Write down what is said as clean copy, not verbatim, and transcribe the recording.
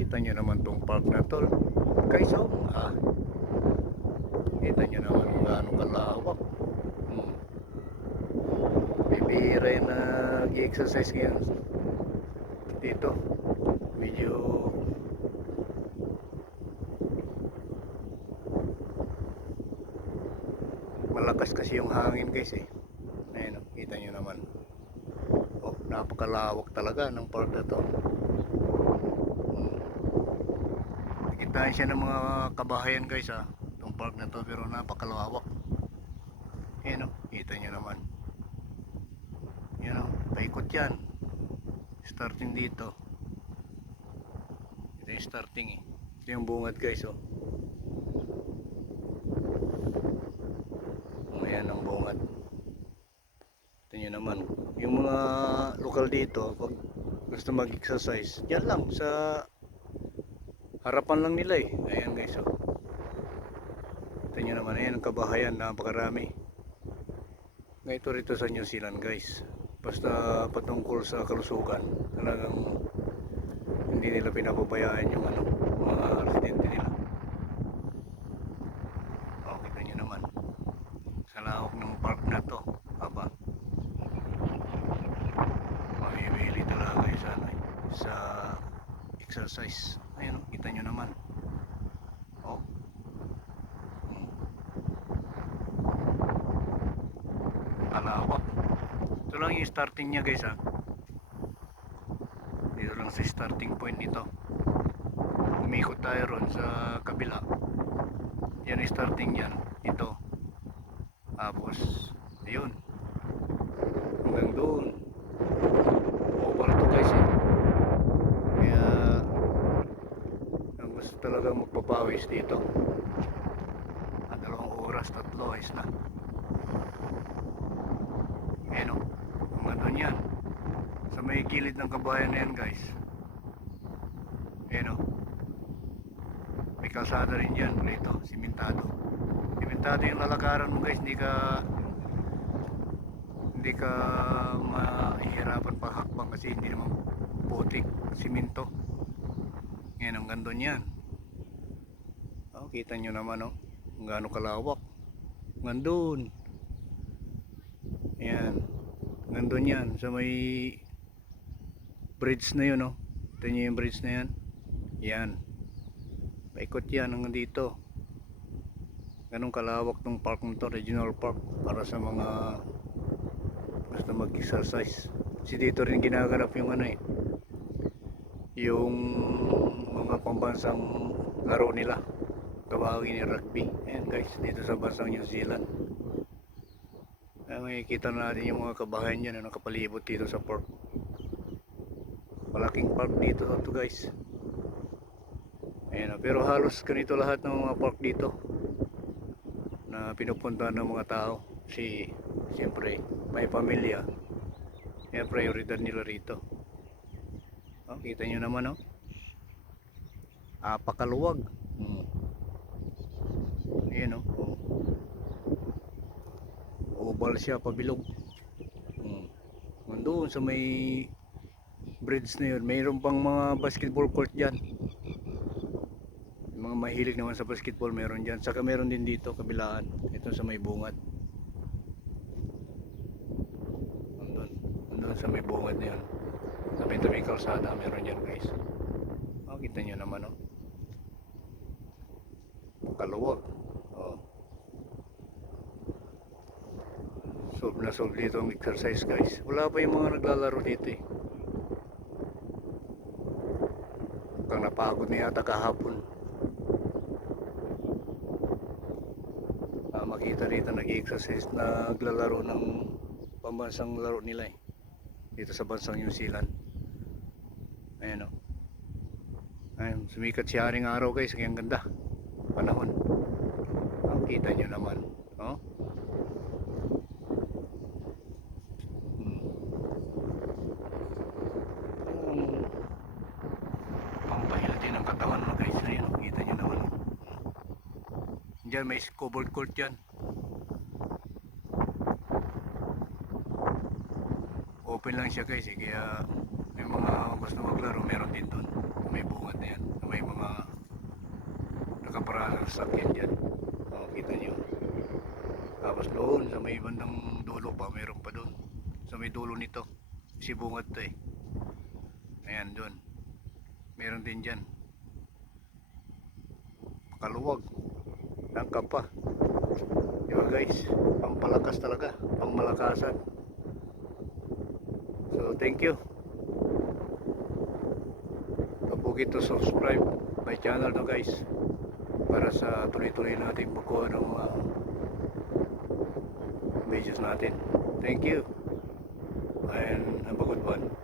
Kita nyo naman tong park na to guys. Oh, kita nyo naman kung gaano kalawak. Bibira yung nag-exercise ngayon dito. Medyo malakas kasi yung hangin guys eh. Ayun, kita nyo naman. Oh, napakalawak talaga ng park na to. Nakitaan siya ng mga kabahayan guys itong park na to, pero napakalawak. Ayun, kita nyo naman. Yan, paikot yan. Starting dito. Ito yung starting eh. Ito yung bungad guys oh. Ayan ang bungad. Ito nyo naman. Yung mga lokal dito, pag gusto mag-exercise, yan lang sa harapan lang nila eh. Ayan guys oh. Ito nyo naman. Ayan ang kabahayan. Napakarami. Ito rito sa New Zealand guys. Basta patungkol sa kalusugan, talagang hindi nila pinapabayaan yung mga residente nila. Okay, kita nyo naman sa lawak ng park na to. Mamimili talaga kayo sa exercise. Ayun, kita nyo naman. Kalawak. Ito lang yung starting niya guys dito lang sa starting point nito. Umikot tayo ron sa kabila. Yan yung starting yan. Ito. Tapos ayun, hanggang doon. Oval to guys eh. Kaya ang gusto talagang magpapawis dito, 2 oras, 3 ayos na. Ayun o, hanggang doon yan sa may gilid ng kabayan na yan guys. Ayun o, may kalsada rin dyan dito, simentado yung lalakaran mo guys. Hindi ka mahihirapan pahakbang kasi hindi naman putik, simento. Ngayon hanggang doon yan. Kita nyo naman kung gaano kalawak hanggang doon. Ayan, hanggang doon yan sa may bridge na yun ito nyo yung bridge na yan. Yan, paikot yan hanggang dito. Ganong kalawak tong park nito, regional park, para sa mga gusto mag-exercise. Kasi dito rin ginaganap yung yung mga pambansang laro nila, tawagin ni rugby. Ayan guys, dito sa bansang New Zealand. Makikita natin yung mga kabahayan dyan na nakapalibot dito sa park. Malaking park dito guys. Ayan, pero halos ganito lahat ng mga park dito na pinupuntahan ng mga tao. Kasi siyempre may pamilya, kaya prioridad nila rito. Kita nyo naman apakaluwag. Ayan oval siya, pabilog. Doon sa may bridge na yun, mayroon pang mga basketball court dyan. Yung mga mahilig naman sa basketball meron dyan. Saka meron din dito kabilaan, ito sa may bungad. Doon sa may bungad na yun, tabi-tabi kalsada meron dyan guys. Kita nyo naman kaluwag. Solve na solve dito ang exercise guys. Wala pa yung mga naglalaro dito eh. Mukhang napagod na yata kahapon. Makita dito nag-exercise, naglalaro ng pambansang laro nila eh, dito sa bansang New Zealand. Ayan ayun, sumikat si haring araw guys, kaya ang ganda panahon. Kita nyo naman pampahil din ang katawan mo guys. Ayun, kita nyo naman dyan may scoreboard court dyan. Open lang siya guys kaya may mga gusto maglaro meron din doon, may bungad na yan. sakyan dyan. O, kita nyo. Tapos doon sa may bandang dulo pa, mayroon pa doon. Sa may dulo nito. Sibungad to eh. Ayan doon. Meron din dyan. Kaluwag. Tangkap pa. Diba guys? Pampalakas talaga. Pangmalakasan. So thank you. Don't forget to subscribe my channel to guys. Para sa tuloy-tuloy natin pagkuha ng mga videos natin. Thank you. And have a good one.